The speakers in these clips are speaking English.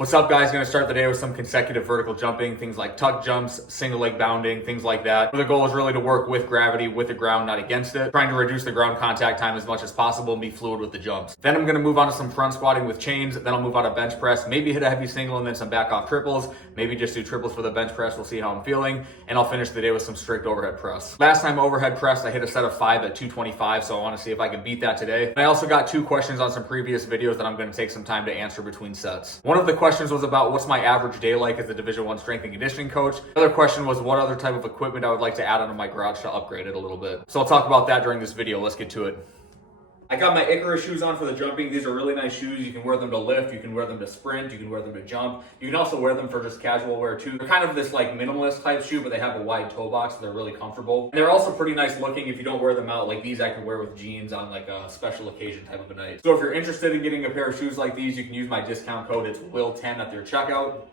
What's up, guys? Gonna start the day with some consecutive vertical jumping, things like tuck jumps, single leg bounding, things like that. The goal is really to work with gravity, with the ground, not against it. Trying to reduce the ground contact time as much as possible and be fluid with the jumps. Then I'm gonna move on to some front squatting with chains. Then I'll move on to bench press, maybe hit a heavy single and then some back off triples. Maybe just do triples for the bench press. We'll see how I'm feeling. And I'll finish the day with some strict overhead press. Last time overhead pressed, I hit a set of 5 at 225, so I wanna see if I can beat that today. And I also got 2 questions on some previous videos that I'm gonna take some time to answer between sets. One of the questions was about what's my average day like as a Division I strength and conditioning coach. The other question was what other type of equipment I would like to add onto my garage to upgrade it a little bit. So I'll talk about that during this video. Let's get to it. I got my Icarus shoes on for the jumping. These are really nice shoes. You can wear them to lift, you can wear them to sprint, you can wear them to jump. You can also wear them for just casual wear too. They're kind of this like minimalist type shoe, but they have a wide toe box, so they're really comfortable. And they're also pretty nice looking if you don't wear them out. Like these I can wear with jeans on like a special occasion type of a night. So if you're interested in getting a pair of shoes like these, you can use my discount code. It's WILL10 at their checkout.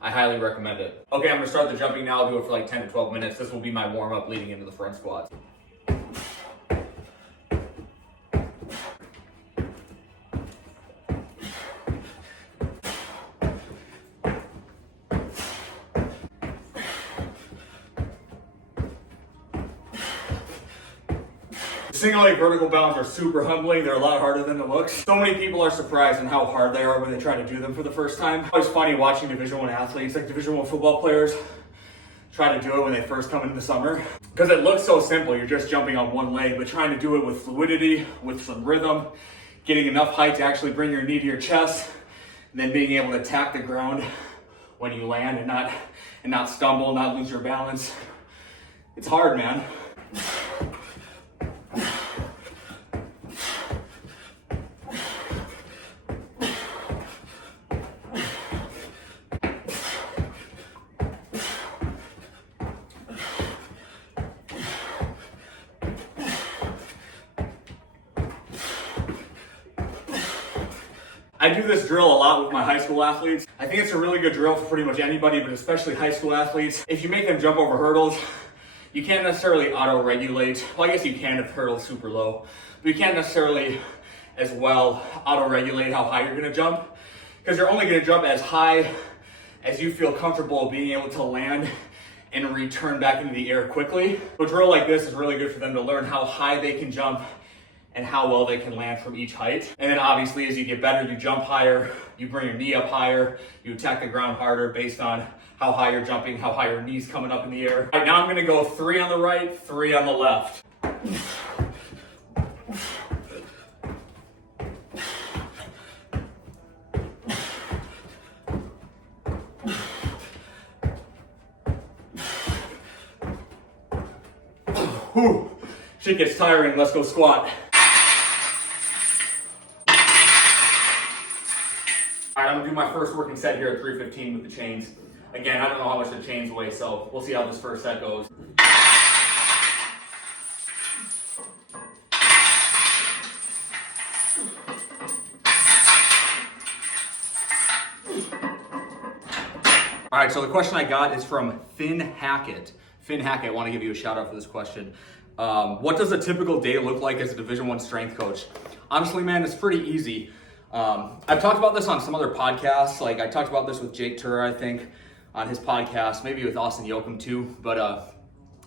I highly recommend it. Okay, I'm gonna start the jumping now. I'll do it for like 10 to 12 minutes. This will be my warm up leading into the front squats. Single leg vertical bounds are super humbling. They're a lot harder than it looks. So many people are surprised on how hard they are when they try to do them for the first time. It's always funny watching Division I athletes, like Division I football players, try to do it when they first come into the summer. Because it looks so simple, you're just jumping on one leg, but trying to do it with fluidity, with some rhythm, getting enough height to actually bring your knee to your chest, and then being able to attack the ground when you land and not stumble, not lose your balance. It's hard, man. I do this drill a lot with my high school athletes. I think it's a really good drill for pretty much anybody, but especially high school athletes. If you make them jump over hurdles, you can't necessarily auto-regulate. Well, I guess you can if the hurdle's super low, but you can't necessarily as well auto-regulate how high you're gonna jump, because you're only gonna jump as high as you feel comfortable being able to land and return back into the air quickly. A drill like this is really good for them to learn how high they can jump and how well they can land from each height. And then obviously as you get better, you jump higher, you bring your knee up higher, you attack the ground harder based on how high you're jumping, how high your knee's coming up in the air. All right, now I'm gonna go 3 on the right, 3 on the left. Whew. Shit gets tiring, let's go squat. All right, I'm gonna do my first working set here at 315 with the chains. Again, I don't know how much the chains weigh, so we'll see how this first set goes. All right, so the question I got is from Finn Hackett. Finn Hackett, I want to give you a shout out for this question. What does a typical day look like as a Division I strength coach? Honestly, man, it's pretty easy. I've talked about this on some other podcasts. Like I talked about this with Jake Turer, I think, on his podcast, maybe with Austin Yoakum too. But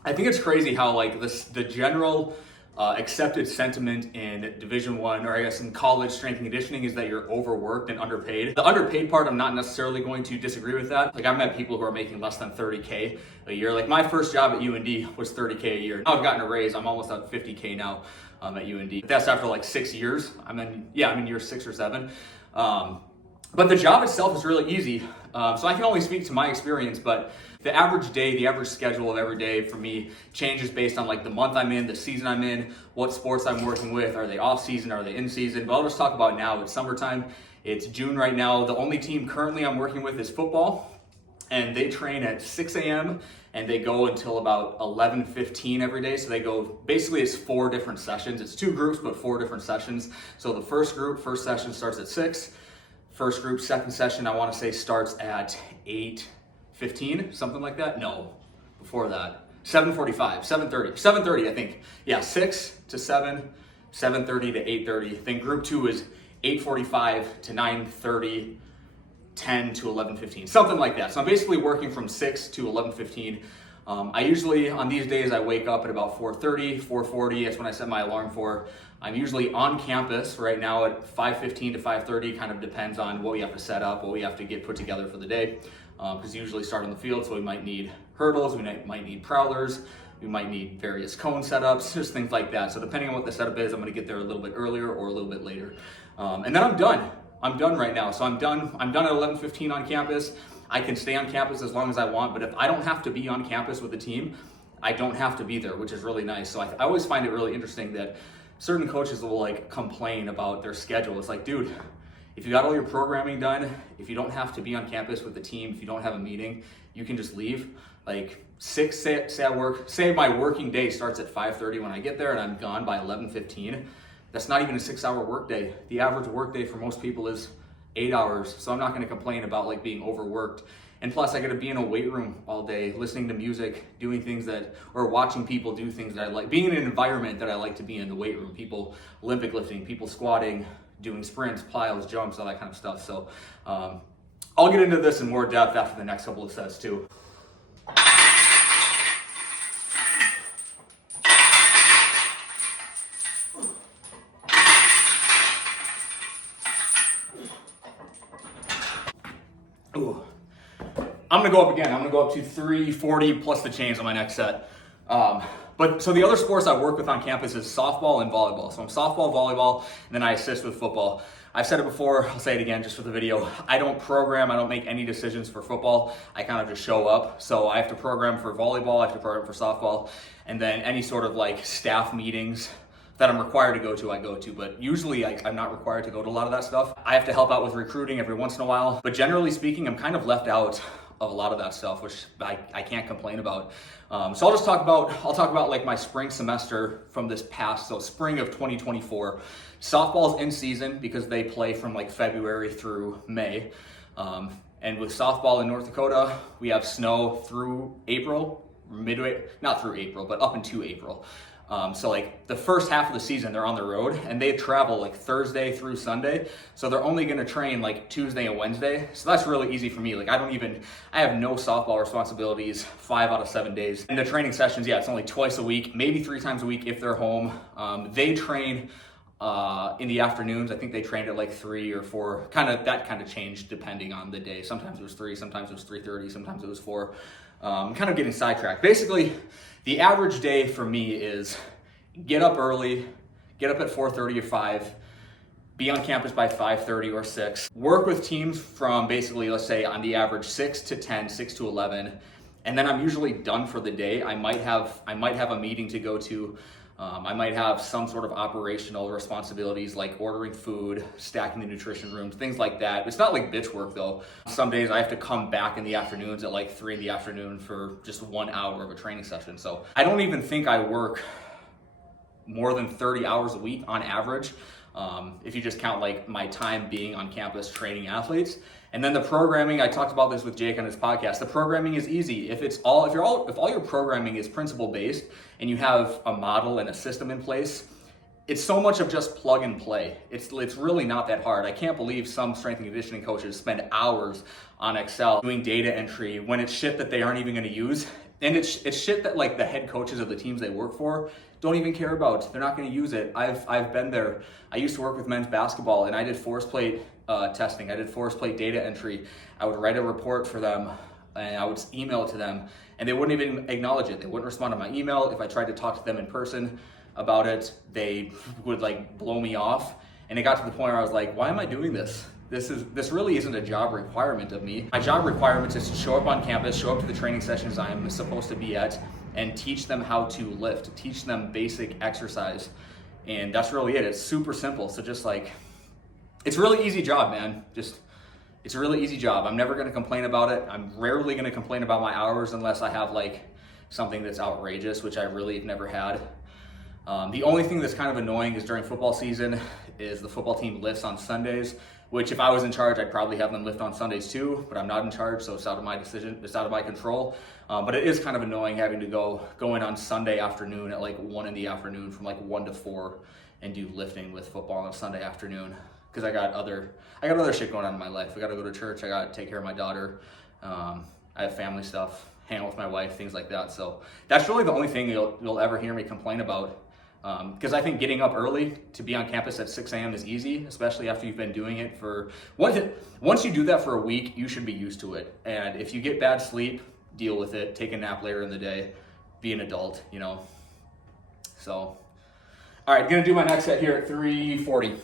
I think it's crazy how like the general accepted sentiment in Division I, or I guess in college strength and conditioning, is that you're overworked and underpaid. The underpaid part, I'm not necessarily going to disagree with that. Like I've met people who are making less than 30K a year. Like my first job at UND was 30K a year. Now I've gotten a raise. I'm almost at 50K now at UND. But that's after like 6 years. I'm in year 6 or 7. But the job itself is really easy. So I can only speak to my experience, but the average day, the average schedule of every day for me changes based on like the month I'm in, the season I'm in, what sports I'm working with. Are they off season? Are they in season? But I'll just talk about now. It's summertime. It's June right now. The only team currently I'm working with is football, and they train at 6 a.m. and they go until about 11:15 every day. So they go, basically it's 4 different sessions. It's 2 groups, but 4 different sessions. So the first session starts at 6. First group, second session, I want to say starts at 8:15, something like that. No, before that, 7:45, 7:30, I think. Yeah, 6 to 7, 7:30 to 8:30. Then group 2 is 8:45 to 9:30, 10 to 11:15, something like that. So I'm basically working from 6 to 11:15. I usually, on these days, I wake up at about 4:30, 4:40. That's when I set my alarm for. I'm usually on campus right now at 5:15 to 5:30. Kind of depends on what we have to set up, what we have to get put together for the day. Because usually start on the field, so we might need hurdles, we might need prowlers, we might need various cone setups, just things like that. So depending on what the setup is, I'm going to get there a little bit earlier or a little bit later. And then I'm done. I'm done right now. So I'm done at 11:15 on campus. I can stay on campus as long as I want, but if I don't have to be on campus with the team, I don't have to be there, which is really nice. So I always find it really interesting that certain coaches will like complain about their schedule. It's like, dude, if you got all your programming done, if you don't have to be on campus with the team, if you don't have a meeting, you can just leave. Like say my working day starts at 5:30 when I get there and I'm gone by 11:15. That's not even a 6-hour workday. The average workday for most people is 8 hours. So I'm not gonna complain about like being overworked. And plus I gotta be in a weight room all day, listening to music, doing things or watching people do things that I like, being in an environment that I like to be in, the weight room, people Olympic lifting, people squatting, doing sprints, plyos, jumps, all that kind of stuff. So I'll get into this in more depth after the next couple of sets too. Ooh. I'm gonna go up again. I'm gonna go up to 340 plus the chains on my next set. So the other sports I work with on campus is softball and volleyball. So I'm softball, volleyball, and then I assist with football. I've said it before, I'll say it again just for the video. I don't program, I don't make any decisions for football. I kind of just show up. So I have to program for volleyball, I have to program for softball, and then any sort of like staff meetings that I'm required to go to, I go to. But usually I'm not required to go to a lot of that stuff. I have to help out with recruiting every once in a while. But generally speaking, I'm kind of left out of a lot of that stuff, which I can't complain about. So I'll talk about like my spring semester from this past, so spring of 2024. Softball's in season because they play from like February through May. And with softball in North Dakota, we have snow through April, not through April, but up into April. So like the first half of the season, they're on the road and they travel like Thursday through Sunday. So they're only going to train like Tuesday and Wednesday. So that's really easy for me. Like I have no softball responsibilities 5 out of 7 days. And the training sessions, yeah, it's only twice a week, maybe 3 times a week if they're home. They train in the afternoons. I think they trained at like 3 or 4. That kind of changed depending on the day. Sometimes it was 3, sometimes it was 3:30, sometimes it was 4. Kind of getting sidetracked. Basically, the average day for me is get up early, get up at 4:30 or 5, be on campus by 5:30 or 6, work with teams from basically, let's say on the average 6 to 10, 6 to 11, and then I'm usually done for the day. I might have a meeting to go to. I might have some sort of operational responsibilities like ordering food, stacking the nutrition rooms, things like that. It's not like bitch work though. Some days I have to come back in the afternoons at like 3 in the afternoon for just 1 hour of a training session. So I don't even think I work more than 30 hours a week on average. If you just count like my time being on campus training athletes. And then the programming, I talked about this with Jake on his podcast. The programming is easy. If all your programming is principle based and you have a model and a system in place, it's so much of just plug and play. It's really not that hard. I can't believe some strength and conditioning coaches spend hours on Excel doing data entry when it's shit that they aren't even going to use. And it's shit that like the head coaches of the teams they work for don't even care about. They're not going to use it. I've been there. I used to work with men's basketball and I did force plate testing. I did force plate data entry. I would write a report for them and I would email it to them and they wouldn't even acknowledge it. They wouldn't respond to my email. If I tried to talk to them in person about it, they would like blow me off. And it got to the point where I was like, why am I doing this? This really isn't a job requirement of me. My job requirement is to show up on campus, show up to the training sessions I'm supposed to be at, and teach them how to lift, teach them basic exercise. And that's really it. It's super simple. So just like, it's a really easy job, man. It's a really easy job. I'm never gonna complain about it. I'm rarely gonna complain about my hours unless I have like something that's outrageous, which I really have never had. The only thing that's kind of annoying is during football season is the football team lifts on Sundays, which if I was in charge, I'd probably have them lift on Sundays too, but I'm not in charge, so it's out of my decision, it's out of my control. But it is kind of annoying having to go in on Sunday afternoon at like 1 in the afternoon from like 1 to 4 and do lifting with football on a Sunday afternoon. because I got other shit going on in my life. I got to go to church. I got to take care of my daughter. I have family stuff, hang out with my wife, things like that. So that's really the only thing you'll ever hear me complain about. Because I think getting up early to be on campus at 6 a.m. is easy, especially after you've been doing it for, once you do that for a week, you should be used to it. And if you get bad sleep, deal with it, take a nap later in the day, be an adult, you know. So, all right, gonna do my next set here at 340.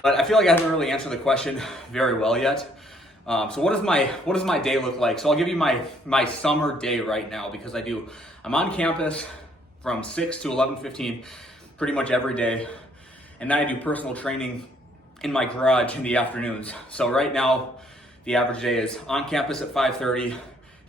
But I feel like I haven't really answered the question very well yet. So what does my day look like? So I'll give you my summer day right now, because I'm on campus from 6 to 11:15 pretty much every day. And then I do personal training in my garage in the afternoons. So right now, the average day is on campus at 5:30,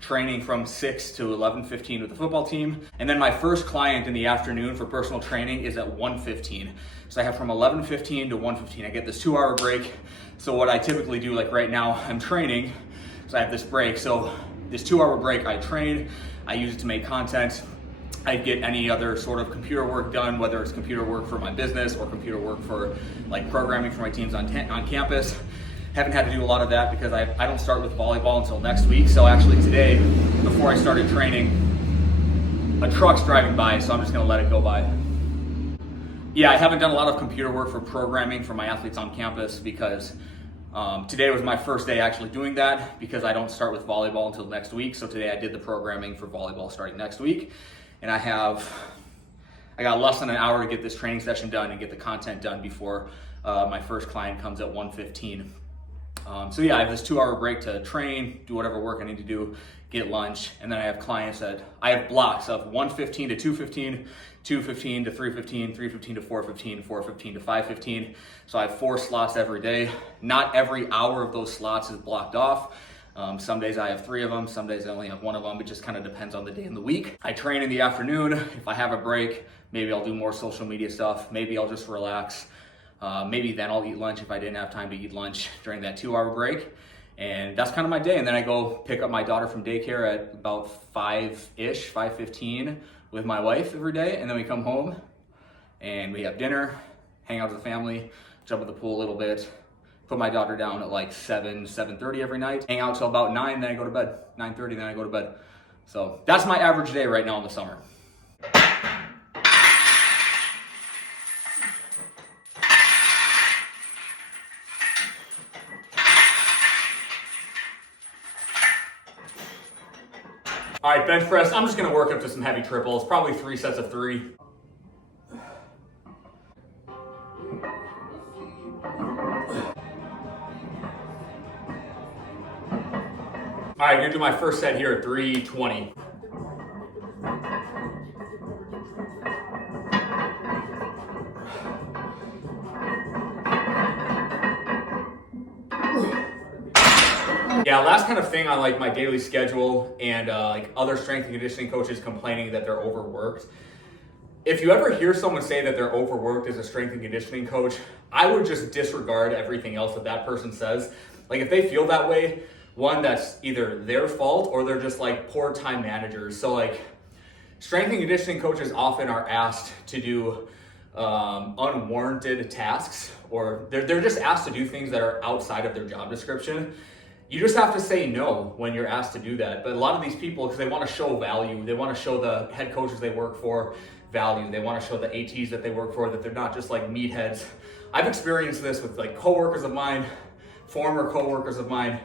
training from 6 to 11:15 with the football team. And then my first client in the afternoon for personal training is at 1:15. So I have from 11:15 to 1:15. I get this 2-hour break. So what I typically do, like right now, I'm training, so I have this break. So this 2-hour break, I train, I use it to make content. I get any other sort of computer work done, whether it's computer work for my business or computer work for like programming for my teams on campus. Haven't had to do a lot of that because I don't start with volleyball until next week. So actually today, before I started training, a truck's driving by, so I'm just gonna let it go by. Yeah, I haven't done a lot of computer work for programming for my athletes on campus because today was my first day actually doing that, because I don't start with volleyball until next week. So today I did the programming for volleyball starting next week. And I got less than an hour to get this training session done and get the content done before my first client comes at 1:15. So yeah, I have this 2-hour break to train, do whatever work I need to do, get lunch, and then I have clients I have blocks of 1:15 to 2:15, 2:15 to 3:15, 3:15 to 4:15, 4:15 to 5:15. So I have 4 slots every day. Not every hour of those slots is blocked off. Some days I have 3 of them, some days I only have 1 of them. It just kind of depends on the day in the week. I train in the afternoon. If I have a break, maybe I'll do more social media stuff. Maybe I'll just relax. Maybe then I'll eat lunch if I didn't have time to eat lunch during that 2-hour break. And that's kind of my day. And then I go pick up my daughter from daycare at about 5-ish, 5:15 with my wife every day. And then we come home and we have dinner, hang out with the family, jump at the pool a little bit, put my daughter down at like 7:30 every night, hang out till about 9, then I go to bed, 9:30, then I go to bed. So that's my average day right now in the summer. All right, bench press. I'm just gonna work up to some heavy triples, probably 3 sets of 3. All right, gonna do my first set here at 320. Yeah, last kind of thing on like my daily schedule and like other strength and conditioning coaches complaining that they're overworked. If you ever hear someone say that they're overworked as a strength and conditioning coach, I would just disregard everything else that person says. Like if they feel that way, one, that's either their fault or they're just like poor time managers. So like strength and conditioning coaches often are asked to do unwarranted tasks, or they're just asked to do things that are outside of their job description. You just have to say no when you're asked to do that. But a lot of these people, because they want to show value, they want to show the head coaches they work for value. They want to show the ATs that they work for that they're not just like meatheads. I've experienced this with like coworkers of mine, former coworkers of mine,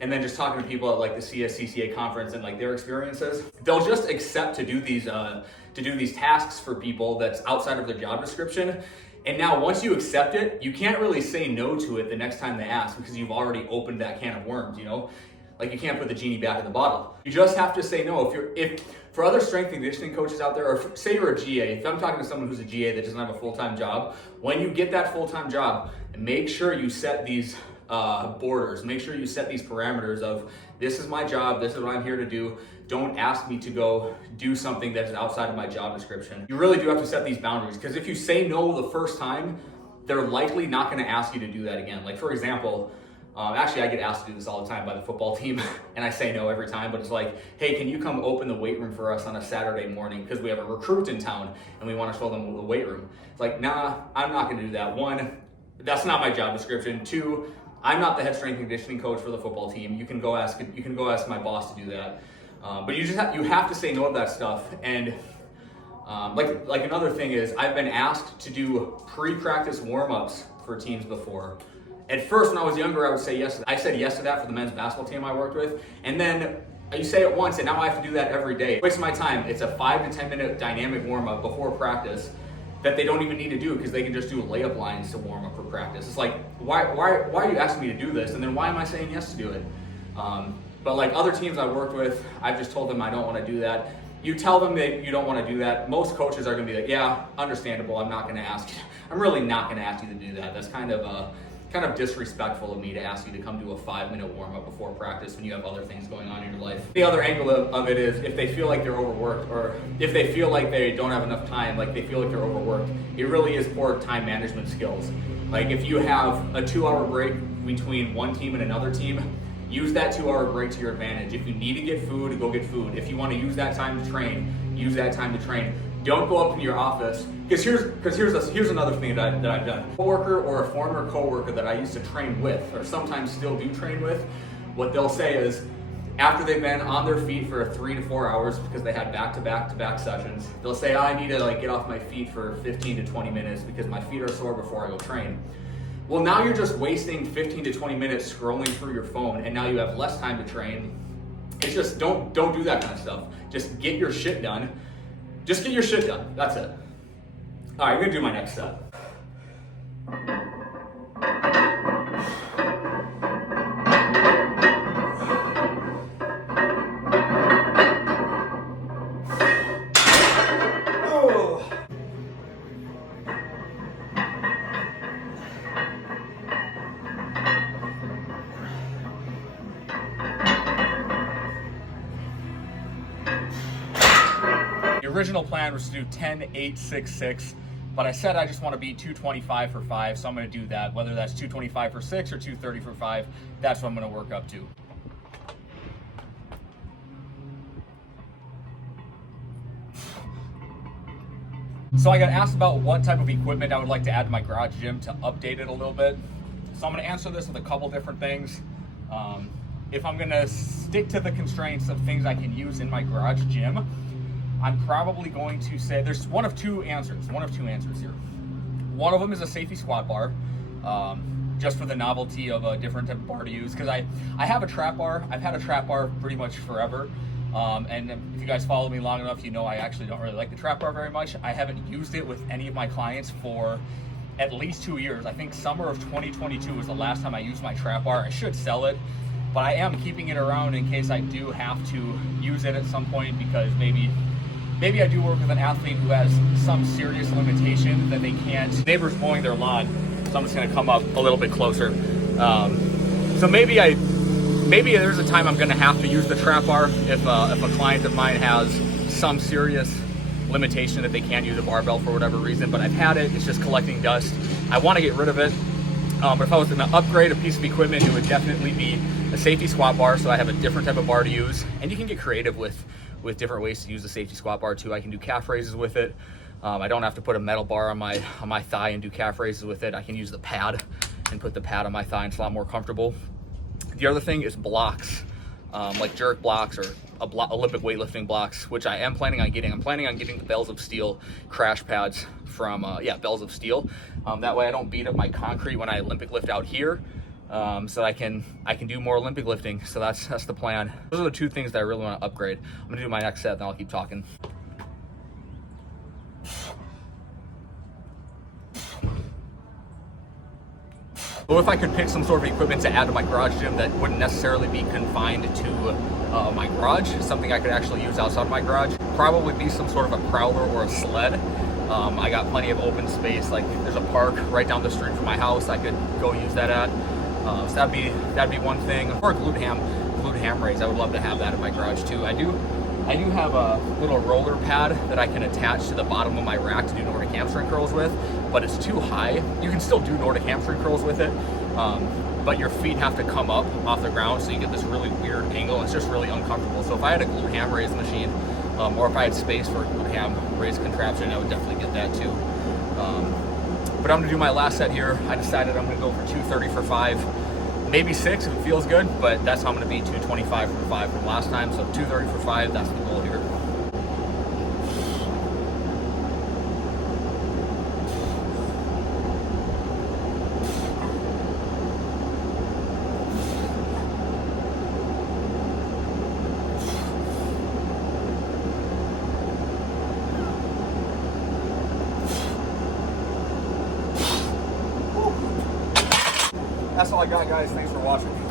and then just talking to people at like the CSCCA conference and like their experiences. They'll just accept to do these tasks for people that's outside of their job description. And now once you accept it, you can't really say no to it the next time they ask, because you've already opened that can of worms, you know? Like you can't put the genie back in the bottle. You just have to say no. If for other strength and conditioning coaches out there, or say you're a GA, if I'm talking to someone who's a GA that doesn't have a full-time job, when you get that full-time job, make sure you set these borders, make sure you set these parameters of this is my job, this is what I'm here to do. Don't ask me to go do something that is outside of my job description. You really do have to set these boundaries, because if you say no the first time, they're likely not going to ask you to do that again. Like for example, Actually, I get asked to do this all the time by the football team, and I say no every time, but it's like, hey, can you come open the weight room for us on a Saturday morning? Because we have a recruit in town, and we want to show them the weight room. It's like, nah, I'm not going to do that. One, that's not my job description. Two, I'm not the head strength and conditioning coach for the football team. You can go ask my boss to do that. But you have to say no to that stuff. And like another thing is, I've been asked to do pre-practice warm-ups for teams before. At first, when I was younger, I would say yes. I said yes to that for the men's basketball team I worked with. And then you say it once, and now I have to do that every day. Waste my time. It's a 5 to 10 minute dynamic warm-up before practice that they don't even need to do because they can just do layup lines to warm up for practice. It's like, why are you asking me to do this? And then why am I saying yes to do it? But like other teams I worked with, I've just told them I don't want to do that. You tell them that you don't want to do that. Most coaches are going to be like, yeah, understandable. I'm not going to ask you. I'm really not going to ask you to do that. That's kind of disrespectful of me to ask you to come do a 5-minute warm-up before practice when you have other things going on in your life. The other angle of it is if they feel like they're overworked, or if they feel like they don't have enough time, like they feel like they're overworked, it really is poor time management skills. Like if you have a 2-hour break between one team and another team, use that 2-hour break to your advantage. If you need to get food, go get food. If you want to use that time to train, use that time to train. Don't go up into your office, because here's another thing that I've done. A coworker or a former coworker that I used to train with, or sometimes still do train with, what they'll say is, after they've been on their feet for 3 to 4 hours because they had back-to-back sessions, they'll say, I need to get off my feet for 15 to 20 minutes because my feet are sore before I go train. Well, now you're just wasting 15 to 20 minutes scrolling through your phone, and now you have less time to train. It's just, don't do that kind of stuff. Just get your shit done. Just get your shit done. That's it. All right, I'm gonna do my next set. The original plan was to do 10, 8, 6, 6, but I said I just want to be 225 for 5, so I'm going to do that. Whether that's 225 for 6 or 230 for 5, that's what I'm going to work up to. So I got asked about what type of equipment I would like to add to my garage gym to update it a little bit. So I'm going to answer this with a couple different things. If I'm going to stick to the constraints of things I can use in my garage gym, I'm probably going to say there's one of two answers here. One of them is a safety squat bar, just for the novelty of a different type of bar to use, because I have a trap bar. I've had a trap bar pretty much forever, and if you guys follow me long enough, you know I actually don't really like the trap bar very much. I haven't used it with any of my clients for at least 2 years. I think summer of 2022 was the last time I used my trap bar. I should sell it, but I am keeping it around in case I do have to use it at some point, because maybe I do work with an athlete who has some serious limitation that they can't. Neighbors mowing their lawn, so I'm just gonna come up a little bit closer. So maybe there's a time I'm gonna have to use the trap bar if a client of mine has some serious limitation that they can't use a barbell for whatever reason. But I've had it; it's just collecting dust. I want to get rid of it. But if I was gonna upgrade a piece of equipment, it would definitely be a safety squat bar, so I have a different type of bar to use. And you can get creative with different ways to use the safety squat bar too. I can do calf raises with it. I don't have to put a metal bar on my thigh and do calf raises with it. I can use the pad and put the pad on my thigh, and it's a lot more comfortable. The other thing is blocks, like jerk blocks or Olympic weightlifting blocks, which I am planning on getting. I'm planning on getting the Bells of Steel crash pads from Bells of Steel. That way I don't beat up my concrete when I Olympic lift out here. So I can do more Olympic lifting. So that's the plan. Those are the two things that I really want to upgrade. I'm gonna do my next set, then I'll keep talking. Well, if I could pick some sort of equipment to add to my garage gym that wouldn't necessarily be confined to my garage, something I could actually use outside of my garage, probably be some sort of a prowler or a sled. I got plenty of open space. Like there's a park right down the street from my house I could go use that at. So that'd be one thing. Or a glute ham raise. I would love to have that in my garage too. I do have a little roller pad that I can attach to the bottom of my rack to do Nordic hamstring curls with, but it's too high. You can still do Nordic hamstring curls with it, but your feet have to come up off the ground, so you get this really weird angle. It's just really uncomfortable. So if I had a glute ham raise machine, or if I had space for a glute ham raise contraption, I would definitely get that too. But I'm gonna do my last set here. I decided I'm gonna go for 230 for 5, maybe 6 if it feels good, but that's how I'm gonna be 225 for 5 from last time. So 230 for 5, that's the goal here. That's all I got, guys. Thanks for watching.